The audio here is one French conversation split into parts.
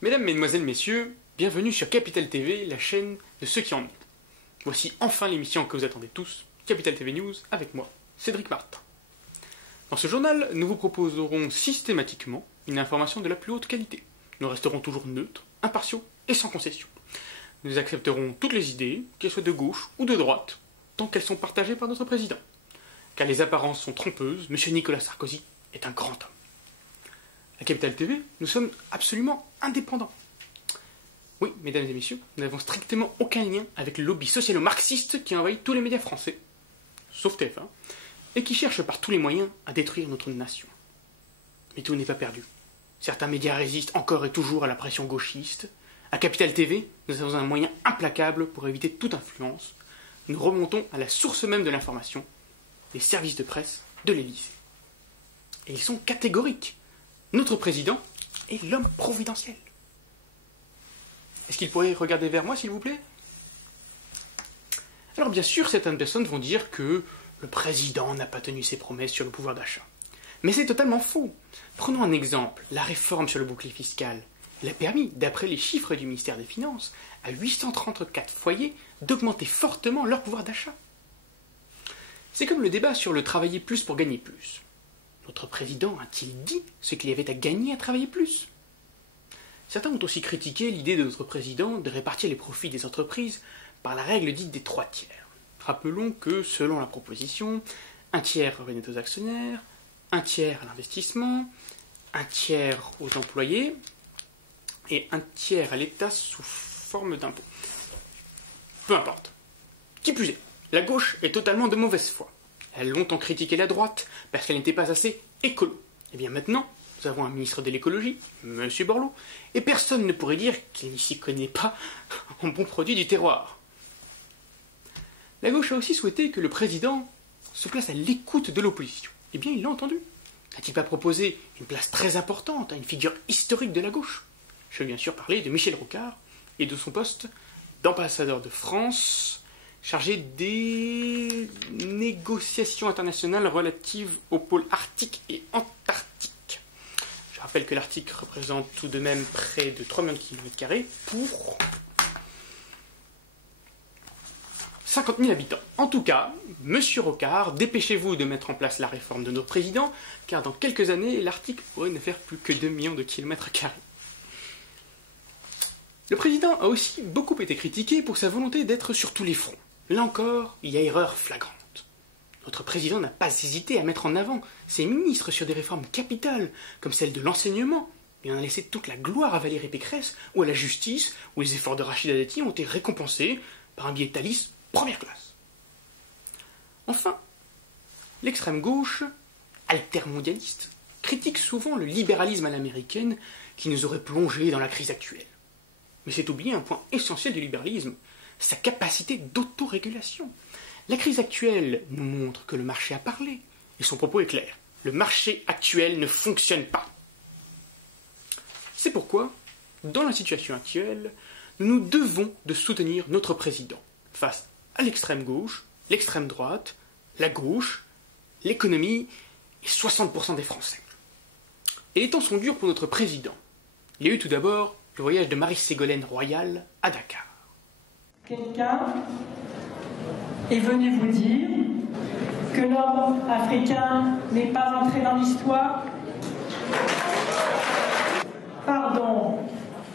Mesdames, Mesdemoiselles, Messieurs, bienvenue sur Capital TV, la chaîne de ceux qui en ont. Voici enfin l'émission que vous attendez tous, Capital TV News, avec moi, Cédric Martin. Dans ce journal, nous vous proposerons systématiquement une information de la plus haute qualité. Nous resterons toujours neutres, impartiaux et sans concession. Nous accepterons toutes les idées, qu'elles soient de gauche ou de droite, tant qu'elles sont partagées par notre président. Car les apparences sont trompeuses, M. Nicolas Sarkozy est un grand homme. À Capital TV, nous sommes absolument indépendants. Oui, mesdames et messieurs, nous n'avons strictement aucun lien avec le lobby socialo-marxiste qui envahit tous les médias français, sauf TF1, et qui cherche par tous les moyens à détruire notre nation. Mais tout n'est pas perdu. Certains médias résistent encore et toujours à la pression gauchiste. À Capital TV, nous avons un moyen implacable pour éviter toute influence. Nous remontons à la source même de l'information, les services de presse de l'Élysée. Et ils sont catégoriques. Notre président est l'homme providentiel. Est-ce qu'il pourrait regarder vers moi, s'il vous plaît? Alors bien sûr, certaines personnes vont dire que le président n'a pas tenu ses promesses sur le pouvoir d'achat. Mais c'est totalement faux. Prenons un exemple, la réforme sur le bouclier fiscal. Elle a permis, d'après les chiffres du ministère des Finances, à 834 foyers d'augmenter fortement leur pouvoir d'achat. C'est comme le débat sur le travailler plus pour gagner plus. Notre président a-t-il dit ce qu'il y avait à gagner à travailler plus? Certains ont aussi critiqué l'idée de notre président de répartir les profits des entreprises par la règle dite des 3 tiers. Rappelons que, selon la proposition, 1 tiers revenait aux actionnaires, 1 tiers à l'investissement, 1 tiers aux employés et 1 tiers à l'État sous forme d'impôt. Peu importe. Qui plus est, la gauche est totalement de mauvaise foi. Elle a longtemps critiqué la droite parce qu'elle n'était pas assez écolo. Et bien maintenant, nous avons un ministre de l'écologie, M. Borloo, et personne ne pourrait dire qu'il n'y s'y connaît pas en bons produits du terroir. La gauche a aussi souhaité que le président se place à l'écoute de l'opposition. Eh bien, il l'a entendu. N'a-t-il pas proposé une place très importante à une figure historique de la gauche? Je veux bien sûr parler de Michel Rocard et de son poste d'ambassadeur de France, chargé des négociations internationales relatives aux pôles arctique et antarctique. Je rappelle que l'Arctique représente tout de même près de 3 millions de km² pour 50 000 habitants. En tout cas, Monsieur Rocard, dépêchez-vous de mettre en place la réforme de notre président, car dans quelques années, l'Arctique pourrait ne faire plus que 2 millions de km². Le président a aussi beaucoup été critiqué pour sa volonté d'être sur tous les fronts. Là encore, il y a erreur flagrante. Notre président n'a pas hésité à mettre en avant ses ministres sur des réformes capitales, comme celle de l'enseignement. Il en a laissé toute la gloire à Valérie Pécresse, ou à la justice, où les efforts de Rachida Dati ont été récompensés par un billet Thalys première classe. Enfin, l'extrême gauche, altermondialiste, critique souvent le libéralisme à l'américaine qui nous aurait plongé dans la crise actuelle. Mais c'est oublier un point essentiel du libéralisme, sa capacité d'autorégulation. La crise actuelle nous montre que le marché a parlé, et son propos est clair. Le marché actuel ne fonctionne pas. C'est pourquoi, dans la situation actuelle, nous devons de soutenir notre président face à l'extrême gauche, l'extrême droite, la gauche, l'économie et 60% des Français. Et les temps sont durs pour notre président. Il y a eu tout d'abord le voyage de Marie-Ségolène Royal à Dakar. Quelqu'un est venu vous dire que l'homme africain n'est pas entré dans l'histoire? Pardon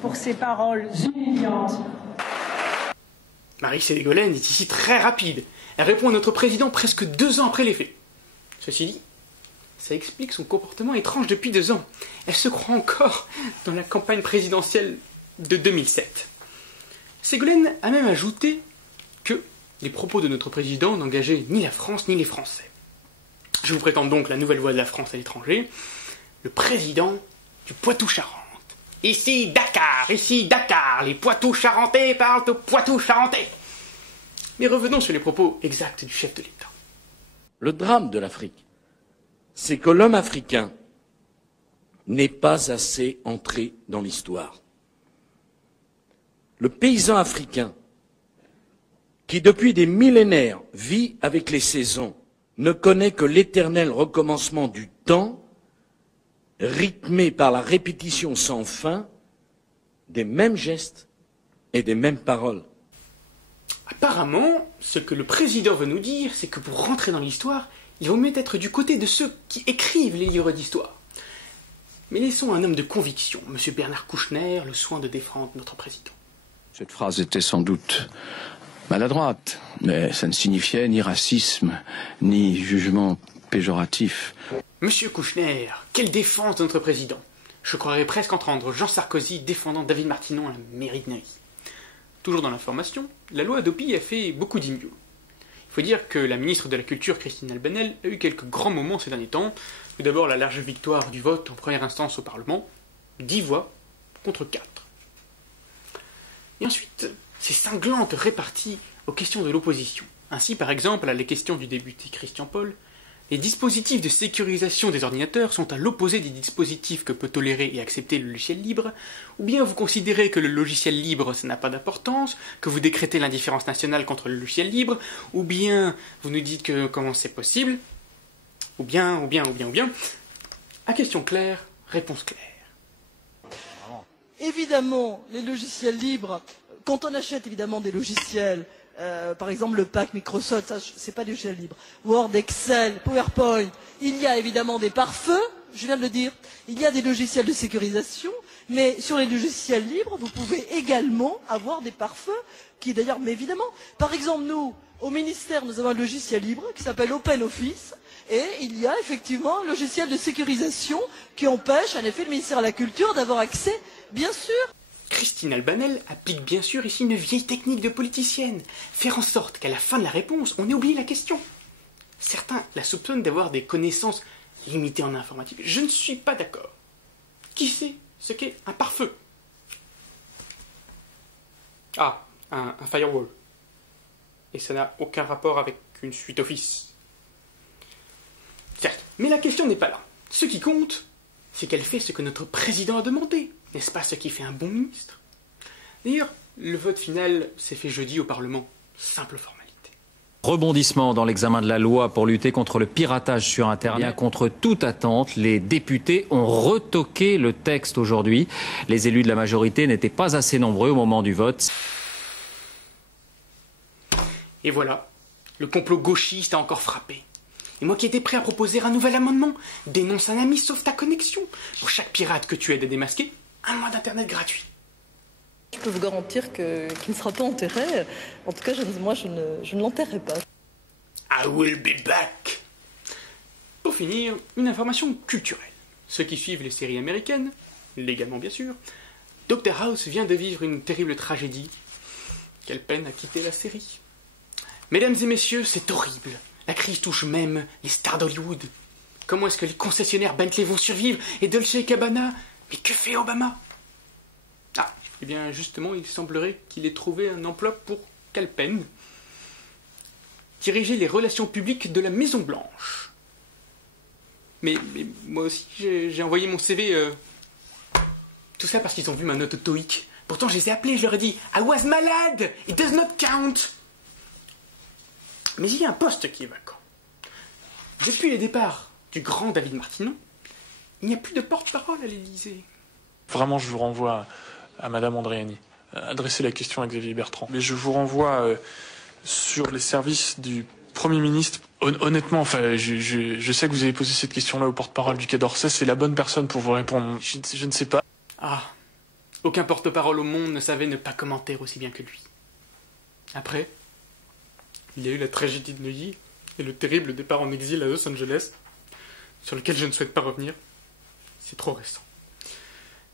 pour ces paroles humiliantes. Marie-Ségolène est ici très rapide. Elle répond à notre président presque 2 ans après les faits. Ceci dit, ça explique son comportement étrange depuis 2 ans. Elle se croit encore dans la campagne présidentielle de 2007. Ségolène a même ajouté que les propos de notre président n'engageaient ni la France ni les Français. Je vous présente donc la nouvelle voix de la France à l'étranger, le président du Poitou-Charentes. Ici Dakar, les Poitou-Charentais parlent aux Poitou-Charentais. Mais revenons sur les propos exacts du chef de l'État. Le drame de l'Afrique, c'est que l'homme africain n'est pas assez entré dans l'histoire. Le paysan africain qui depuis des millénaires vit avec les saisons, ne connaît que l'éternel recommencement du temps, rythmé par la répétition sans fin des mêmes gestes et des mêmes paroles. Apparemment, ce que le président veut nous dire, c'est que pour rentrer dans l'histoire, il vaut mieux être du côté de ceux qui écrivent les livres d'histoire. Mais laissons un homme de conviction, M. Bernard Kouchner, le soin de défendre notre président. Cette phrase était sans doute maladroite, mais ça ne signifiait ni racisme, ni jugement péjoratif. Monsieur Kouchner, quelle défense de notre président! Je croirais presque entendre Jean Sarkozy défendant David Martinon à la mairie de Neuilly. Toujours dans l'information, la loi Hadopi a fait beaucoup d'ignobles. Il faut dire que la ministre de la Culture, Christine Albanel, a eu quelques grands moments ces derniers temps. Tout d'abord, la large victoire du vote en première instance au Parlement, 10 voix contre 4. Et ensuite, ces cinglantes réparties aux questions de l'opposition. Ainsi, par exemple, à la question du député Christian Paul, les dispositifs de sécurisation des ordinateurs sont à l'opposé des dispositifs que peut tolérer et accepter le logiciel libre, ou bien vous considérez que le logiciel libre ça n'a pas d'importance, que vous décrétez l'indifférence nationale contre le logiciel libre, ou bien vous nous dites que comment c'est possible, ou bien. À question claire, réponse claire. Évidemment, les logiciels libres, quand on achète évidemment des logiciels, par exemple le pack Microsoft, ça c'est pas du logiciel libre, Word, Excel, PowerPoint, il y a évidemment des pare-feux, je viens de le dire, il y a des logiciels de sécurisation, mais sur les logiciels libres, vous pouvez également avoir des pare-feux qui d'ailleurs, mais évidemment, par exemple nous, au ministère, nous avons un logiciel libre qui s'appelle OpenOffice, et il y a effectivement un logiciel de sécurisation qui empêche en effet le ministère de la Culture d'avoir accès, bien sûr. Christine Albanel applique bien sûr ici une vieille technique de politicienne, faire en sorte qu'à la fin de la réponse, on ait oublié la question. Certains la soupçonnent d'avoir des connaissances limitées en informatique. Je ne suis pas d'accord. Qui sait ce qu'est un pare-feu? Ah, un firewall. Et ça n'a aucun rapport avec une suite Office. Certes, mais la question n'est pas là. Ce qui compte, c'est qu'elle fait ce que notre président a demandé. N'est-ce pas ce qui fait un bon ministre? D'ailleurs, le vote final s'est fait jeudi au Parlement. Simple formalité. Rebondissement dans l'examen de la loi pour lutter contre le piratage sur Internet. Bien contre toute attente, les députés ont retoqué le texte aujourd'hui. Les élus de la majorité n'étaient pas assez nombreux au moment du vote. Et voilà, le complot gauchiste a encore frappé. Et moi qui étais prêt à proposer un nouvel amendement, dénonce un ami, sauve ta connexion. Pour chaque pirate que tu aides à démasquer, un mois d'internet gratuit. Je peux vous garantir qu'il ne sera pas enterré. En tout cas, moi, je ne l'enterrerai pas. I will be back. Pour finir, une information culturelle. Ceux qui suivent les séries américaines, légalement bien sûr, Dr House vient de vivre une terrible tragédie. Quelle peine à quitter la série. Mesdames et messieurs, c'est horrible. La crise touche même les stars d'Hollywood. Comment est-ce que les concessionnaires Bentley vont survivre et Dolce & Gabbana? Mais que fait Obama? Ah, eh bien justement, il semblerait qu'il ait trouvé un emploi pour quelle peine? Diriger les relations publiques de la Maison Blanche. Mais moi aussi, j'ai envoyé mon CV... Tout ça parce qu'ils ont vu ma note TOEIC. Pourtant, je les ai appelés, je leur ai dit « I was malade! It does not count !» Mais il y a un poste qui est vacant. Depuis le départ du grand David Martinon, il n'y a plus de porte-parole à l'Élysée. Vraiment, je vous renvoie à Madame Andréani. Adressez la question à Xavier Bertrand. Mais je vous renvoie sur les services du Premier ministre. Honnêtement, enfin, je sais que vous avez posé cette question-là au porte-parole du Quai d'Orsay. C'est la bonne personne pour vous répondre. Je ne sais pas. Ah, aucun porte-parole au monde ne savait ne pas commenter aussi bien que lui. Après, il y a eu la tragédie de Neuilly et le terrible départ en exil à Los Angeles, sur lequel je ne souhaite pas revenir. C'est trop récent.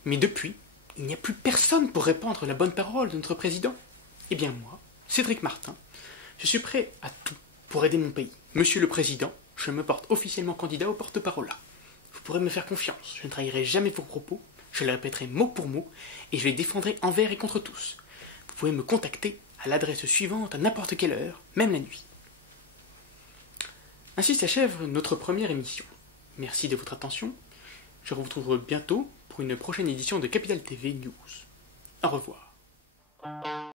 Mais depuis, il n'y a plus personne pour répandre la bonne parole de notre président. Eh bien moi, Cédric Martin, je suis prêt à tout pour aider mon pays. Monsieur le Président, je me porte officiellement candidat au porte-parole là. Vous pourrez me faire confiance, je ne trahirai jamais vos propos, je les répéterai mot pour mot, et je les défendrai envers et contre tous. Vous pouvez me contacter à l'adresse suivante à n'importe quelle heure, même la nuit. Ainsi s'achève notre première émission. Merci de votre attention. Je vous retrouverai bientôt pour une prochaine édition de Capital TV News. Au revoir.